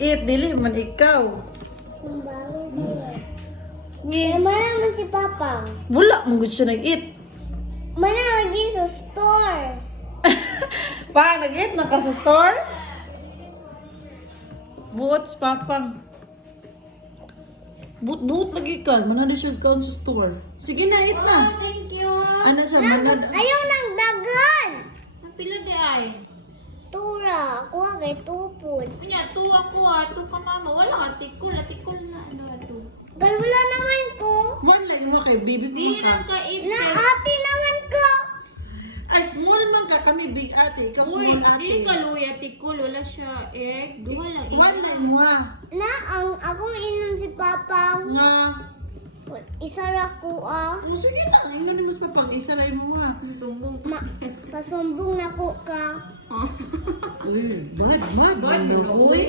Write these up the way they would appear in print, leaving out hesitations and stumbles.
nag-eat, dili man ikaw. Sumbalo din. Ngi. Kaya man si Papa. Wala mo gusto siya nag-eat. Mana lagi sa store. Pa, nag-eat na ka sa store? Buot si Papang. Buot lagi ka. Manali siya ka sa store. Sige na, eat na. Thank you. Ano siya, manad? Ayaw ng daghan. Ang pila di ay. Tura, ako ang kay tupod. Kanya, tu ako tu ka mama. Wala ka, tikul na ano tu. Kaya wala naman ko. One lang mo kay baby Di mo lang ka. ka eat. Na ate naman ko. Ay, small man ka. Kami big ate. Ikaw Uy, small ate. dili ka luya, tikul. Wala siya egg. Duha lang. One lang mo ha. Na ang akong inom si Papa. Nga. Isa ra ko ah. Oh, sige na. Ino ni mas Papang. Isa rin mo ha. Tumbong. Pasumbong na ko ka. Uy, bad. Uy.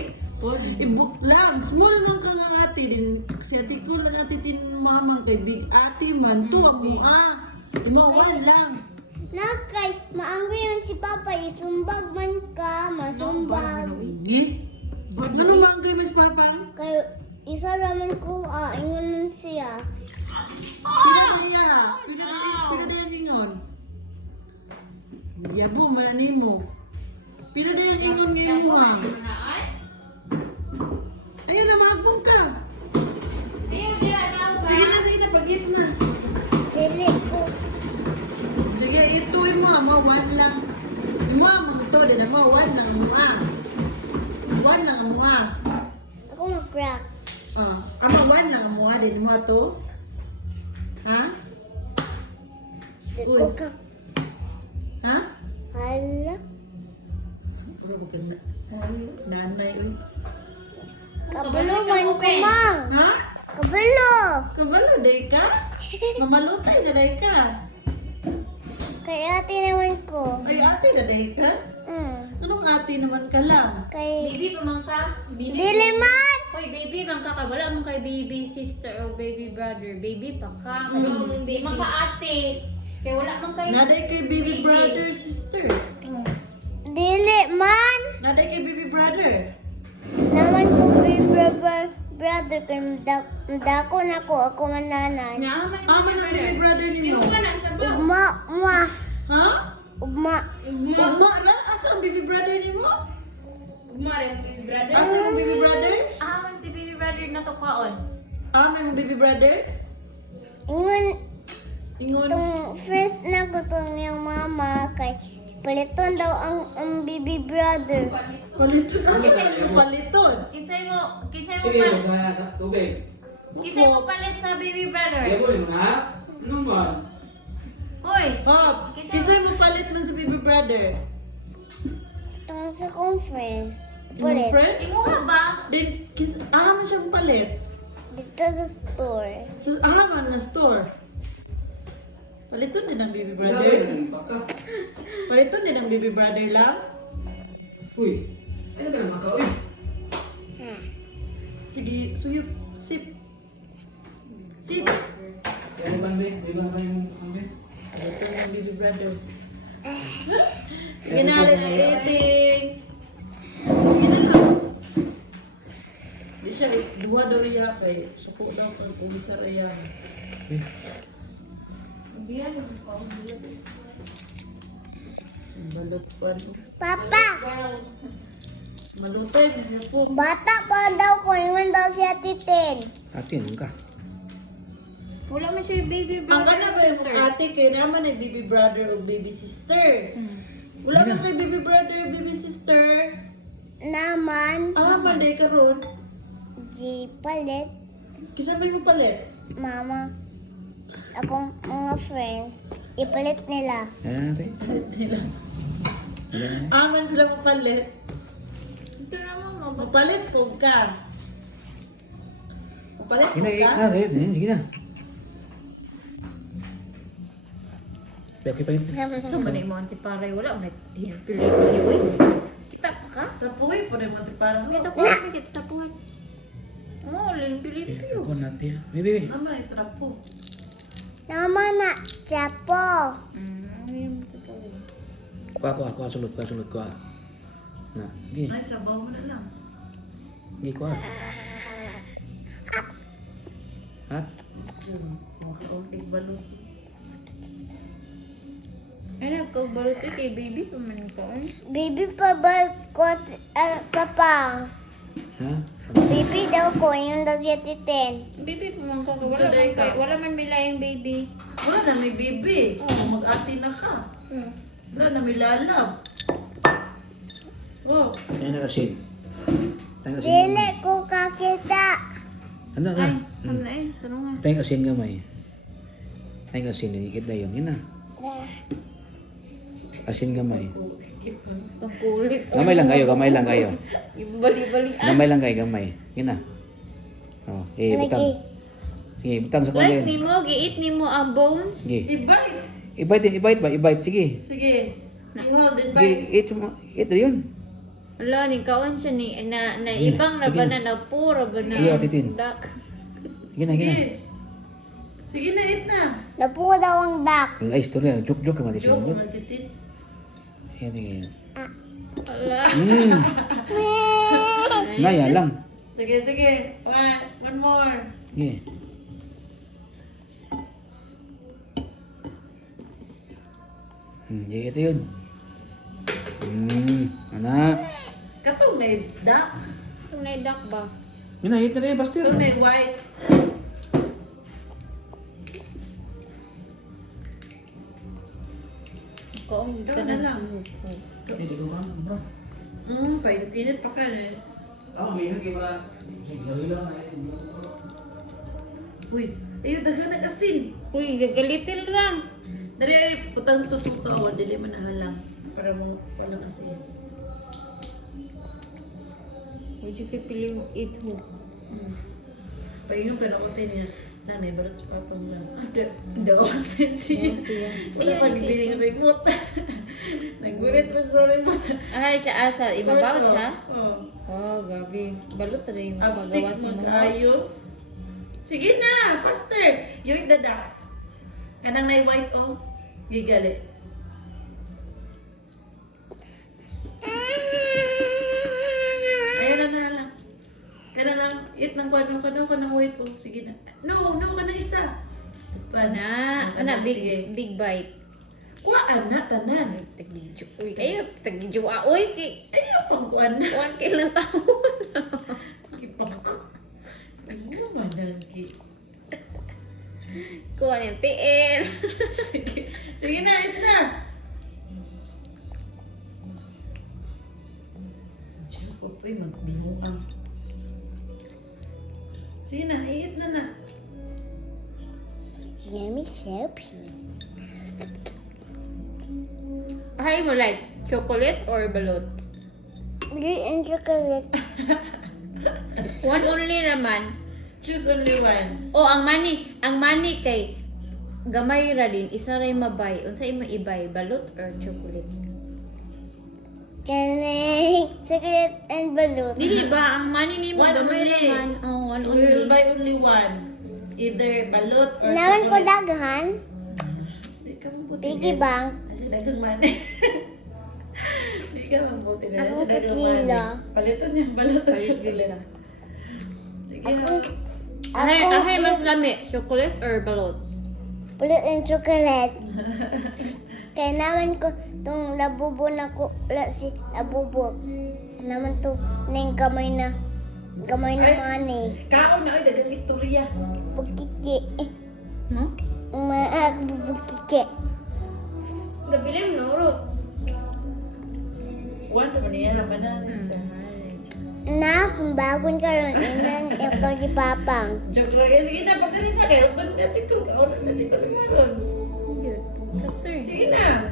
Ibuk lang. Small man ka nga ate. Din, si ate ko lang ate tinumamang kay big ate man. Tuwa mo ah. Imawan lang. Nakay, maangri yun si Papa. Isumbag man ka, masumbag. Gi? Ano man kay Miss Papang? Kay isa raman ko ah, ingon siya. Pila niya. Pila niya ingon. Yabo, malanin mo. Pila niya ingon ngayon mo ha. Ayun na, magbong ka. Ayun, siya lang ba? Sige na, pag-eat na. Dili ko. Sige, ituin mo, one lang. Yung mga to, din mo, one lang mo One lang mo Ako mag-crack. one lang mo din mo to. Ha? Dili Uy. ko ka. Ha? Hala. Puro ba ka na? Nanay, uy. Kabuluman ko, Mang. Ha? Kabulo. Kabalo, day ka? Mamalutay na day ka. Kay ate naman ko. Ay, ate na day ka? Anong ate naman ka lang? Kay... Baby pa man ka? Baby Dili man! Hoy, baby man ka. Wala mong kay baby sister o baby brother. Baby pa ka. Baby man ka ate. Kaya wala man kay... Naday kay baby brother, sister. Dili man! Naday kay baby brother. Naman ko kay brother kay dako na ko ako mananay. Naman Man ang baby brother ni mo. Ugma, ugma, Ha? ugma. Ugma na? Asa ang baby brother ni mo? Asa ang baby brother? Man si baby brother na to kaon. May baby brother? Ingon, Ingon. tong first na ko tong yung mama kay paliton daw ang baby brother. Paliton. Asa yung paliton? Kinsay mo Sige, palit. tubig. Kinsay mo palit sa baby brother. Kaya mo na? Ano ba? Hoy. Kisay mo palit man sa baby brother? Tong sa kong friend. Yung Palit. friend? Imuha ba? Then, man siyang palit. Dito sa store. So, man na store. Paliton din ang baby Brother. brother. Baka. Paliton din ang baby brother lang. Uy, ano ba naman ka? Uy, Sige, suyok. Sip. Sip. kaya mo ba di ba yung kambi? Ito ang baby brother. Sige na, eating. Sige na lang. Di siya, duha daw iya kay. Suko daw kang umisar iya. Balot pa rin. Papa, Malutay, bisa po. bata pa daw ko. Ingon daw siya titin. Atin ka. Wala man siya yung baby Ang brother kana and ba yung sister. ate kay naman ay baby brother o baby sister. Wala man kay baby brother o baby sister. Naman, Manday ka ron. di palit. Kisa ba yung palit? Mama, akong mga friends, ipalit nila. Ano natin? Palit nila. Man sila mapalit. Ito naman mo. Mapalit po ka. Mapalit po Sige ka. na, sige na. Pwede pa rin. Saan ba na yung mga antiparay? Wala mo na yan. Pilipili. Kita pa ka? Tapuwi po na yung matiparang. Kita po. Kita tapuhan. Oo, lalong pilipili. Ako natin. Bibi. Naman ay trapo. Nama na, Chapo. Yung tapuhan. Ako, sulod ko. Na, sige. Ay, sabaw mo na lang. Hindi ko ah. Ha? Makaunting balot. Ay, nagkabalot kay baby pa man kaon. Baby pa ba ko, papa? Ha? Baby daw ko, yung daw siya titin. Baby pa man ka. Wala man may laing baby. Wala na may bibi. Oh, mag-ati na ka. Wala na may lalab. Oh, Yan ang asin. Tayong asin Dili gamay. ko kakita. Ano na? Ay, saan na eh? Tanong nga. Tayong asin gamay. Tayong asin. Ikit na yun. Yan na. Asin gamay. Ang kulit. Gamay lang kayo. Gamay lang kayo. Ibali-bali. Gamay lang kayo. Gamay. Yan na. Oh, butang. Sige, butang sa Like kulin. ni mo, giit ni mo ang bones. Sige. i-bite. I-bite din. I-bite ba? I-bite. Sige. Sige. I-hold and Sige, bite. eat na yun. Wala, ni kaon siya ni, na Sige, ibang na sige ba na. na puro ba na. Sige, titin. Dak. Sige na, sige na. Sige. Sige na, eat na. Napuko daw ang duck. Ay, istorya. Joke ka mati. Joke, Joke. magtitit. Yan, yan. Ala. Ngaya lang. Sige, sige. One more. Sige. Ito yun. Anak. Katong na duck. Kung naidak ba? Yun na, hit na rin, basta. Katong na white. Kaon Ikaw ka na na lang. Hindi ko kanan, bro. Painit pa ka na. Ako, ngayon, kaya wala. Sige, lang na Uy, ayun, daghan na asin. Uy, gagalitil lang. Dari ay putang susuka o, dili man nahalang. Para mo wala kasi. Huwag yung pipili mo eat ho. Pag yung kanakote niya, nanay, balat sa papang lang. Daw asin siya. Wala Ayan, pag-ibili nga may mot. Nagulit pa sa rin mot. Ay, siya asa. Ibabaw siya? Oo. Oh, gabi. Balot rin yung Aptik pagawa sa mo mga. tayo. Sige na, faster. Yung dadak. Kanang na-white oh. Gigali. Ayun na lang. Kana lang, eat ng kanang white oh. Sige na. No, ka na isa. Ana, ana, Sige. big bite. Kuhaan na, tanan. Tagidyo. Uy, kayo, tagidyo. Uy, Ayaw pang kuhaan na. kuwan kailan taon. Kipang ko. Ano ba nangki? Kuwan yung tiil. Sige. Sige na, eat na. Jacob, uy, magbinungang. Sige na, eat na na. Yummy soapy. Hay mo like, chocolate or balot? Blue and chocolate. One only naman. Choose only one. Oh, ang money kay gamay ra din, isa ray mabay. Unsa imo ibay, balot or chocolate? Kanay, chocolate and balloon. Dili ba ang money nimo One gamay only. ra man? Oh, one We will only. buy only one. Either balot or Naman ko chocolate. daghan. Di ka mabuti. Piggy bank. Kasi dagang money. Di ka mabuti na. Ako Dagang kachila. money. Palitan niya balot at chocolate. Sige Ako, ha. Ahay mas lami, chocolate or balot? blue and chocolate. Kaya naman ko tong labubo na ko, si labubo. Naman to, ning gamay na money. Kaon na ay dagang istorya. Bukiki. No? Umaak bukiki. Gabilim no, ro. One naman niya, bananan siya. Na, sumbagon ka ron. Inan, ikaw di papang. Joke lang. Sige na, pagkarin na kayo. Doon natin ko. Kaon natin ko. Faster. Sige na.